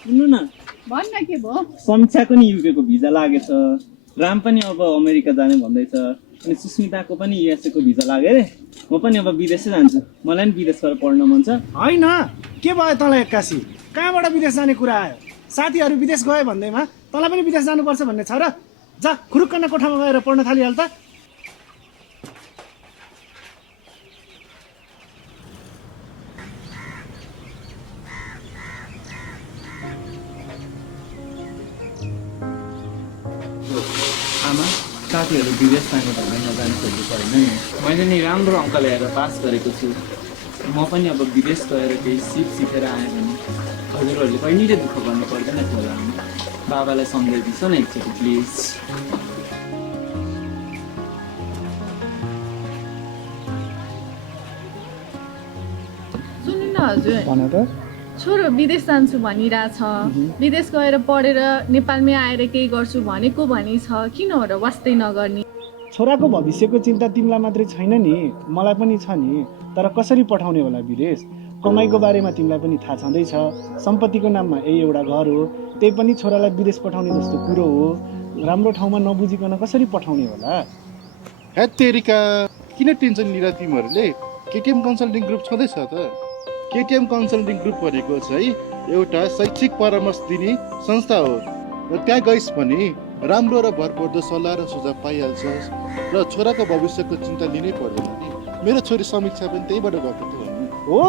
सुन्नु न, भन्न के भयो? समीक्षाको नि युकेको भिजा लागेछ, राम पनि अब अमेरिका जाने भन्दैछ, अनि सुस्मिताको पनि युएसए को भिजा लाग्यो अरे। म पनि अब विदेशै जान्छु, मलाई पनि विदेश गएर पढ्न मन छ। होइन, के भयो तँलाई एक्कासी? कहाँबाट विदेश जाने कुरा आयो? साथीहरू विदेश गए भन्दैमा तँलाई पनि विदेश जानुपर्छ भन्ने छ र? जा खुरुक्कन कोठामा गएर पढ्न थालिहाल त। आमा, साथीहरू विदेश जाने भन्दैमा जानु खोजेको होइन नि। मैले नि राम्रो अङ्क ल्याएर पास गरेको छु। म पनि अब विदेश गएर केही सिकेर आएँ भने हजुरहरूले कहिले दुःख गर्नु पर्दैन थियो होला। बाबालाई सम्झाइदिनुहोस् न एकचोटि प्लिज। सुन्नु न हजुर, भन त। छोरो विदेश जान्छु भनिरहेछ। विदेश गएर पढेर नेपालमै आएर केही गर्छु भनेको भनी छ, किन हो र वास्तै नगर्ने? छोराको भविष्यको चिन्ता तिमीलाई मात्रै छैन नि, मलाई पनि छ नि। तर कसरी पठाउने होला विदेश? कमाइको बारेमा तिमीलाई पनि थाहा छँदैछ। सम्पत्तिको नाममा यही एउटा घर हो, त्यही पनि छोरालाई विदेश पठाउने जस्तो कुरो हो। राम्रो ठाउँमा नबुझिकन कसरी पठाउने होला? हेट तेरिका, किन टेन्सन लिएर तिमीहरूले? केटिएम कन्सल्टिङ ग्रुप छँदैछ त। केटिएम कन्सल्टिङ ग्रुप भनेको चाहिँ एउटा शैक्षिक परामर्श दिने संस्था हो र त्यहाँ गइस् भने राम्रो र भरपर्दो सल्लाह र सुझाव पाइहाल्छस् र छोराको भविष्यको चिन्ता लिनै पर्दैन नि। मेरो छोरी समीक्षा पनि त्यहीबाट गएको थियो नि। हो,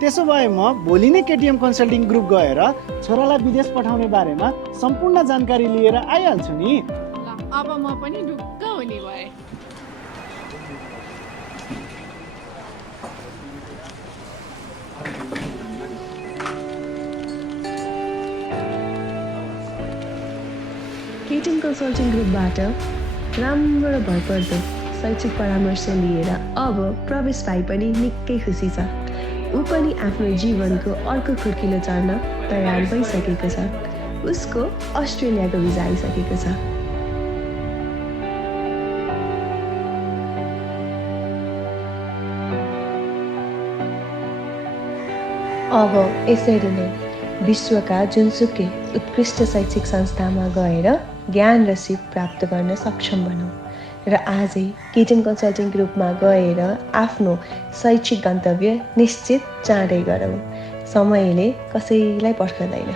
त्यसो भए म भोलि नै केटिएम कन्सल्टिङ ग्रुप गएर छोरालाई विदेश पठाउने बारेमा सम्पूर्ण जानकारी लिएर आइहाल्छु नि। ल, अब म पनि ढुक्क हुने भए। केटिएम कन्सल्टिङ ग्रुपबाट राम्रो र भरपर्दो शैक्षिक परामर्श लिएर अब प्रवेश भाइ पनि निकै खुसी छ। ऊ पनि आफ्नो जीवनको अर्को खुर्किलो चढ्न तयार भइसकेको छ। उसको अस्ट्रेलियाको भिजा आइसकेको छ। अब यसरी नै विश्वका जुनसुकै उत्कृष्ट शैक्षिक संस्थामा गएर ज्ञान र सिप प्राप्त गर्न सक्षम बनौँ र आजै केटिएम कन्सल्टिङ ग्रुपमा गएर आफ्नो शैक्षिक गन्तव्य निश्चित चाँडै गरौँ। समयले कसैलाई पर्खँदैन।